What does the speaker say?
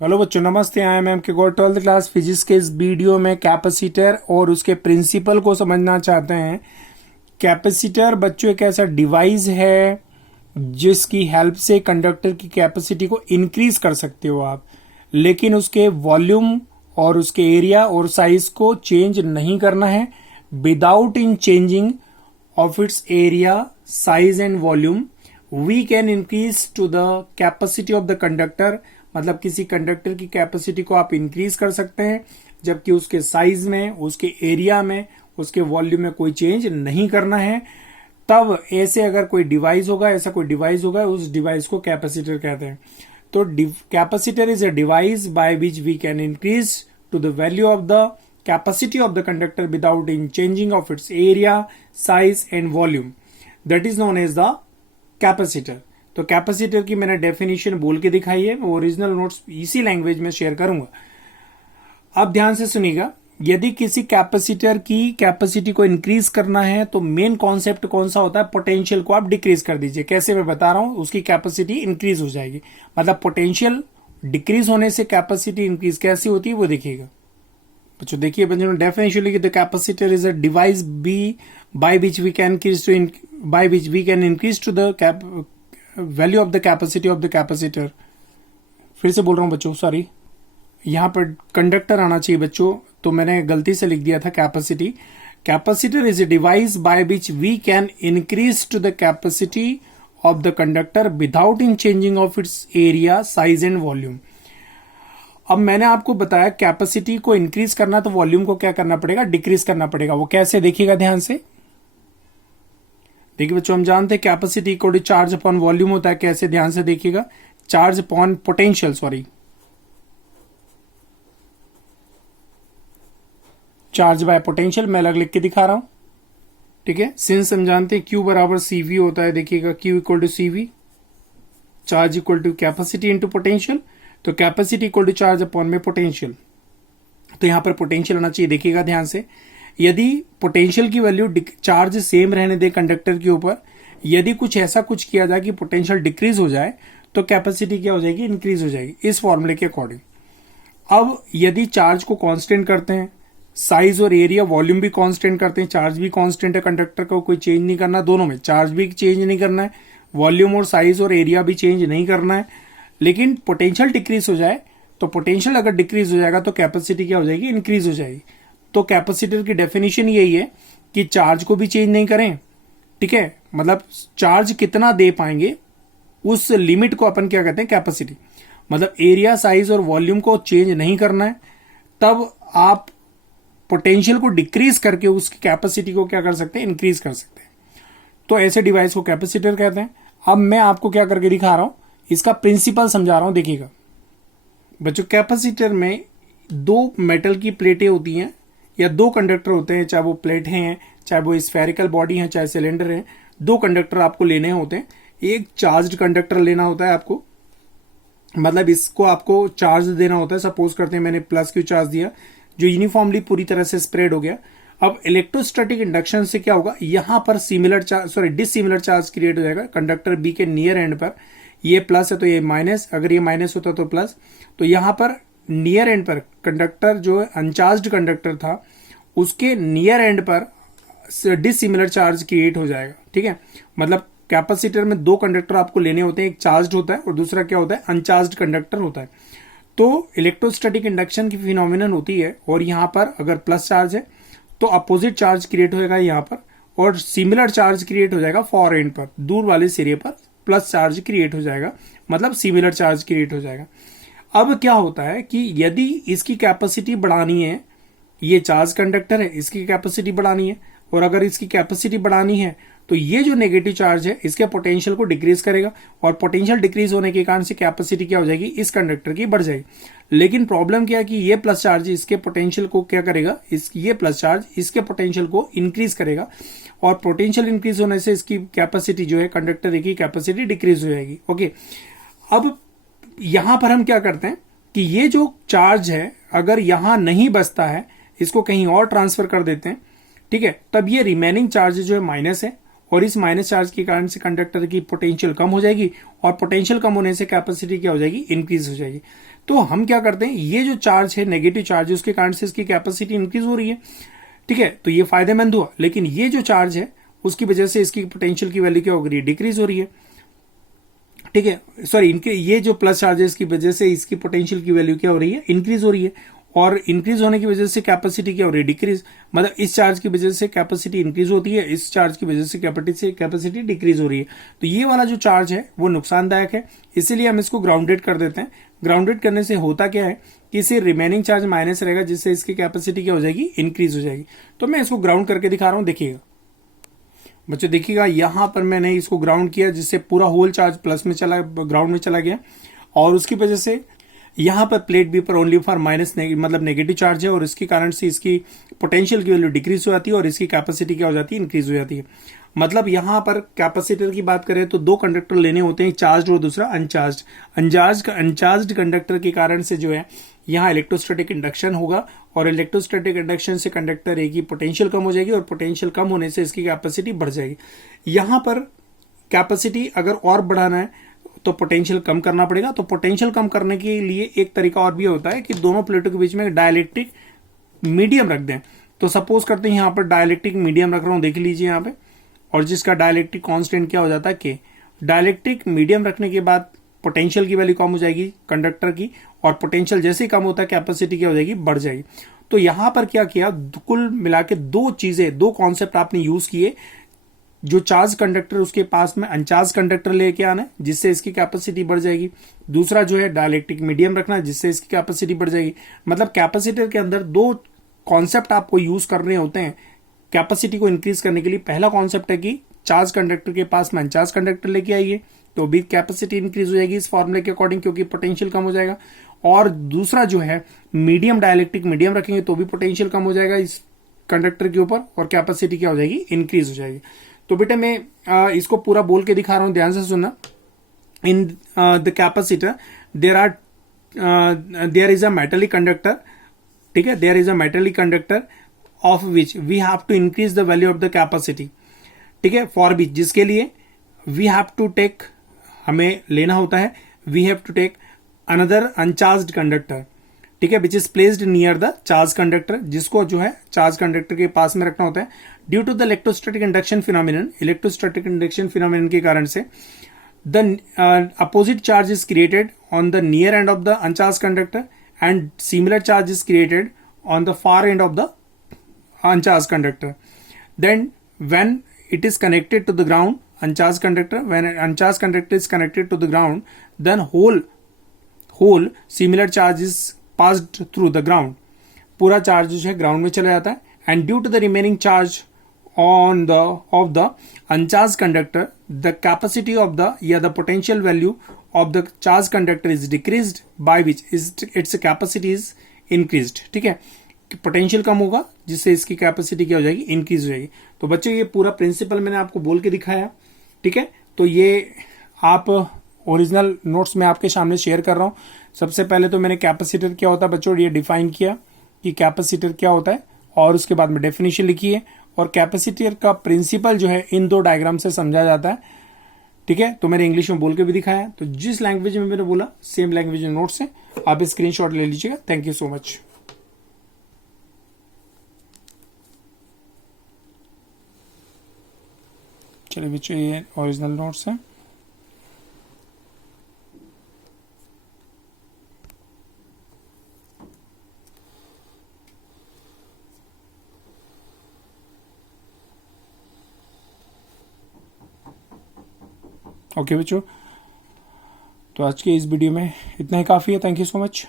Hello बच्चों, नमस्ते। I am M के गौर 12th क्लास फिजिक्स के इस वीडियो में कैपेसिटर और उसके प्रिंसिपल को समझना चाहते हैं। कैपेसिटर बच्चों एक ऐसा डिवाइस है जिसकी हेल्प से कंडक्टर की कैपेसिटी को इंक्रीज कर सकते हो आप, लेकिन उसके वॉल्यूम और उसके एरिया और साइज को चेंज नहीं करना है। Without in changing of its area, size and volume we can increase to the capacity of the conductor. मतलब किसी कंडक्टर की कैपेसिटी को आप इंक्रीज कर सकते हैं, जबकि उसके साइज में, उसके एरिया में, उसके वॉल्यूम में कोई चेंज नहीं करना है। तब ऐसे अगर कोई डिवाइस होगा, ऐसा कोई डिवाइस होगा, उस डिवाइस को कैपेसिटर कहते हैं। तो capacitor is a device by which we can increase to the value of the capacity of the conductor without in changing of its area, size and volume. That is known as the capacitor. तो capacitor की मैंने definition बोल के दिखाई है, वो original notes इसी language में शेयर करूंगा। अब ध्यान से सुनिएगा, यदि किसी कैपेसिटर की कैपेसिटी को इंक्रीज करना है तो मेन कॉन्सेप्ट कौन सा होता है? पोटेंशियल को आप डिक्रीज कर दीजिए। कैसे मैं बता रहा हूं, उसकी कैपेसिटी इंक्रीज हो जाएगी। मतलब पोटेंशियल डिक्रीज होने से कैपेसिटी इंक्रीज कैसी होती है वो देखिएगा बच्चों। देखिए बच्चों, डेफिनेशन लिखी, the capacitor is a device be by which we can increase to the value of the capacity of the capacitor. फिर से बोल रहा हूं बच्चों, सॉरी, यहां पर कंडक्टर आना चाहिए बच्चों, तो मैंने गलती से लिख दिया था capacity. Capacitor is a device by which we can increase to the capacity of the conductor without in changing of its area, size and volume. अब मैंने आपको बताया कैपेसिटी को इंक्रीज करना तो वॉल्यूम को क्या करना पड़ेगा? डिक्रीज करना पड़ेगा। वो कैसे, देखिएगा ध्यान से। देखिए बच्चों, हम जानते हैं capacity equal to charge upon volume होता है। कैसे, ध्यान से देखिएगा, charge upon potential, sorry, charge by potential. मैं अलग लिख के दिखा रहा हूं, ठीक है। सिंस हम जानते हैं Q बराबर CV होता है, देखिएगा Q equal to CV, charge equal to capacity into potential. तो capacity equal to charge upon में पोटेंशियल, तो यहां पर पोटेंशियल आना चाहिए। देखिएगा ध्यान से, यदि पोटेंशियल की वैल्यू, चार्ज सेम रहने दे कंडक्टर के ऊपर, यदि कुछ ऐसा कुछ किया जाए कि पोटेंशियल डिक्रीज हो जाए तो कैपेसिटी क्या हो जाएगी? इंक्रीज हो जाएगी, इस फॉर्मूले के अकॉर्डिंग। अब यदि चार्ज को कांस्टेंट करते हैं, साइज और एरिया, वॉल्यूम भी कांस्टेंट करते हैं, चार्ज भी कांस्टेंट है, कंडक्टर को कोई चेंज नहीं करना, दोनों में चार्ज भी चेंज नहीं करना है, वॉल्यूम और साइज और एरिया भी चेंज नहीं करना है, लेकिन पोटेंशियल डिक्रीज हो जाए, तो पोटेंशियल अगर डिक्रीज हो जाएगा तो कैपेसिटी क्या हो जाएगी? इंक्रीज हो जाएगी। तो कैपेसिटर की डेफिनेशन यही है कि चार्ज को भी चेंज नहीं करें, ठीक है। मतलब चार्ज कितना दे पाएंगे उस लिमिट को अपन क्या कहते हैं? कैपेसिटी। मतलब एरिया, साइज और वॉल्यूम को चेंज नहीं करना है, तब आप पोटेंशियल को डिक्रीज करके उसकी कैपेसिटी को क्या कर सकते हैं? इंक्रीज कर सकते हैं। तो ऐसे डिवाइस को कैपेसिटर कहते हैं। अब मैं आपको क्या करके दिखा रहा हूं, इसका प्रिंसिपल समझा रहा हूं। देखिएगा बच्चों, कैपेसिटर में दो मेटल की प्लेटें होती हैं या दो कंडक्टर होते हैं, चाहे वो प्लेट हैं, चाहे वो स्फेरिकल बॉडी है, चाहे सिलेंडर है। दो कंडक्टर आपको लेने होते हैं। एक चार्ज्ड कंडक्टर लेना होता है आपको, मतलब इसको आपको चार्ज देना होता है। सपोज करते हैं मैंने प्लस क्यू चार्ज दिया जो यूनिफॉर्मली पूरी तरह से स्प्रेड हो गया। अब इलेक्ट्रोस्टैटिक इंडक्शन से क्या होगा, यहां पर similar charge, sorry, dissimilar charge create हो जाएगा कंडक्टर बी के नियर एंड पर। ये प्लस है तो ये माइनस, अगर ये माइनस होता तो प्लस। तो यहां पर नियर एंड पर कंडक्टर, जो अनचार्ज्ड कंडक्टर था, उसके नियर एंड पर डिसिमिलर चार्ज क्रिएट हो जाएगा, ठीक है। मतलब कैपेसिटर में दो कंडक्टर आपको लेने होते हैं, एक चार्ज्ड होता है और दूसरा क्या होता है? अनचार्ज्ड कंडक्टर होता है। तो इलेक्ट्रोस्टैटिक इंडक्शन की फिनोमिनन होती है, और यहां पर अगर प्लस चार्ज है तो अपोजिट चार्ज क्रिएट होगा यहां पर, और सिमिलर चार्ज क्रिएट हो जाएगा फॉर एंड पर, दूर वाले सिरे पर प्लस चार्ज क्रिएट हो जाएगा, मतलब सिमिलर चार्ज क्रिएट हो जाएगा। अब क्या होता है कि यदि इसकी कैपेसिटी बढ़ानी है, ये चार्ज कंडक्टर है, इसकी कैपेसिटी बढ़ानी है, और अगर इसकी कैपेसिटी बढ़ानी है तो ये जो नेगेटिव चार्ज है इसके पोटेंशियल को डिक्रीज करेगा, और पोटेंशियल डिक्रीज होने के कारण से कैपेसिटी क्या हो जाएगी? इस कंडक्टर की बढ़ जाएगी। लेकिन प्रॉब्लम क्या है कि ये प्लस चार्ज इसके पोटेंशियल को क्या करेगा? ये प्लस चार्ज इसके पोटेंशियल को इंक्रीज करेगा, और पोटेंशियल इंक्रीज होने से इसकी कैपेसिटी जो है, कंडक्टर की कैपेसिटी डिक्रीज हो जाएगी। ओके, अब यहां पर हम क्या करते हैं कि ये जो चार्ज है अगर यहां नहीं बचता है, इसको कहीं और ट्रांसफर कर देते हैं, ठीक है, तब ये रिमेनिंग चार्ज जो है माइनस है, और इस माइनस चार्ज के कारण से कंडक्टर की पोटेंशियल कम हो जाएगी, और पोटेंशियल कम होने से कैपेसिटी क्या हो जाएगी? इंक्रीज हो जाएगी। तो हम क्या करते हैं, ये जो चार्ज है नेगेटिव चार्ज, उसके कारण से इसकी कैपेसिटी इंक्रीज हो रही है, ठीक है, तो ये फायदेमंद हुआ। लेकिन ये जो चार्ज है उसकी वजह से इसकी पोटेंशियल की वैल्यू क्या हो रही है, डिक्रीज हो रही है, ठीक है, सॉरी, इनके ये जो प्लस चार्जेस की वजह से इसकी पोटेंशियल की वैल्यू क्या हो रही है, इंक्रीज हो रही है। और इंक्रीज होने की वजह से कैपेसिटी क्या हो रही है, डिक्रीज, मतलब इस चार्ज की वजह से कैपेसिटी इंक्रीज होती है, इस चार्ज की वजह से कैपेसिटी डिक्रीज हो रही है। तो ये वाला जो चार्ज है वो नुकसानदायक है, इसीलिए हम इसको ग्राउंडेड कर देते हैं। ग्राउंडेड करने से होता क्या है कि इसे रिमेनिंग चार्ज माइनस रहेगा, जिससे इसकी कैपेसिटी क्या हो जाएगी, इंक्रीज हो जाएगी। तो मैं इसको ग्राउंड करके दिखा रहा हूं, देखिएगा बच्चों, देखिएगा यहां पर मैंने इसको ग्राउंड किया, जिससे पूरा होल चार्ज प्लस में चला, ग्राउंड में चला गया, और उसकी वजह से यहां पर प्लेट बी पर ओनली फॉर माइनस मतलब नेगेटिव चार्ज है, और इसके कारण से इसकी पोटेंशियल की वैल्यू डिक्रीज हो जाती है और इसकी कैपेसिटी क्या हो जाती है, इंक्रीज हो जाती है। मतलब यहां पर कैपेसिटर की बात करें तो दो कंडक्टर लेने होते हैं, चार्ज और दूसरा अनचार्ज। अनचार्ज कंडक्टर के कारण से जो है यहाँ इलेक्ट्रोस्टैटिक इंडक्शन होगा, और इलेक्ट्रोस्टैटिक इंडक्शन से कंडक्टर ए की पोटेंशियल कम हो जाएगी, और पोटेंशियल कम होने से इसकी कैपेसिटी बढ़ जाएगी। यहां पर कैपेसिटी अगर और बढ़ाना है तो पोटेंशियल कम करना पड़ेगा। तो पोटेंशियल कम करने के लिए एक तरीका और भी होता है कि दोनों प्लेटों के बीच में डाइलेक्ट्रिक मीडियम रख दें। तो सपोज करते हैं यहां पर डाइलेक्ट्रिक मीडियम रख रहा हूं, देख लीजिए यहां पे, और जिसका डाइलेक्ट्रिक कांस्टेंट क्या हो जाता है, के। डाइलेक्ट्रिक मीडियम रखने के बाद पोटेंशियल की वैल्यू कम हो जाएगी कंडक्टर की, और पोटेंशियल जैसे ही कम होता है कैपेसिटी क्या हो जाएगी, बढ़ जाएगी। तो यहां पर क्या किया, कुल मिला के दो चीजें, दो कॉन्सेप्ट आपने यूज किए। जो चार्ज कंडक्टर उसके पास में अनचार्ज कंडक्टर लेके आना है, जिससे इसकी कैपेसिटी बढ़ जाएगी। दूसरा जो है डाइलेक्ट्रिक मीडियम रखना है, जिससे इसकी कैपेसिटी बढ़ जाएगी। मतलब कैपेसिटर के अंदर दो कॉन्सेप्ट आपको यूज करने होते हैं कैपेसिटी को इंक्रीज करने के लिए। पहला कॉन्सेप्ट है कि चार्ज कंडक्टर के पास में अनचार्ज कंडक्टर लेके आइए, तो भी कैपेसिटी इंक्रीज हो जाएगी इस फॉर्मूले के अकॉर्डिंग, क्योंकि पोटेंशियल कम हो जाएगा। और दूसरा जो है मीडियम डाइलेक्ट्रिक मीडियम रखेंगे तो भी पोटेंशियल कम हो जाएगा इस कंडक्टर के ऊपर, और कैपेसिटी क्या हो जाएगी, इंक्रीज हो जाएगी। तो बेटा मैं इसको पूरा बोल के दिखा रहा हूं, ध्यान से सुनना। In the capacitor there is a metallic conductor, ठीक है, there is a metallic conductor of which we have to increase the value of the capacity, ठीक है, फॉर विच, जिसके लिए वी हैव टू टेक, हमें लेना होता है, we have to take another uncharged conductor, ठीक है, which is placed near the charge conductor, जिसको जो है चार्ज कंडक्टर के पास में रखना होता है। Due to the electrostatic induction phenomenon, electrostatic induction phenomenon के कारण से the opposite charge is created on the near end of the uncharge conductor, and similar charge is created on the far end of the uncharged conductor. Then when it is connected to the ground, uncharged conductor, when an uncharged conductor is connected to the ground, then whole similar charge is passed through the ground. पूरा charge जो है ground में चला जाता है, and due to the remaining charge on the of the uncharged conductor, the capacity of the the potential value of the charged conductor is decreased, by which is its capacity is increased. ठीक है, potential कम होगा जिससे इसकी capacity क्या हो जाएगी, increase हो जाएगी। तो बच्चों ये पूरा प्रिंसिपल मैंने आपको बोल के दिखाया, ठीक है। तो ये आप ओरिजिनल नोट्स में आपके सामने शेयर कर रहा हूं। सबसे पहले तो मैंने कैपेसिटर क्या होता है बच्चों ये डिफाइन किया कि कैपेसिटर क्या होता है, और उसके बाद में डेफिनेशन लिखी है, और कैपेसिटर का प्रिंसिपल जो है इन दो डायग्राम से समझा जाता है, ठीक है। तो मैंने इंग्लिश में बोल के भी दिखाया। तो जिस लैंग्वेज में मैंने बोला सेम लैंग्वेज में नोट्स है, आप स्क्रीनशॉट ले लीजिएगा। Thank you so much. चलिए बच्चों ये ओरिजिनल नोट्स हैं। ओके बच्चों, तो आज के इस वीडियो में इतना ही काफ़ी है। Thank you so much.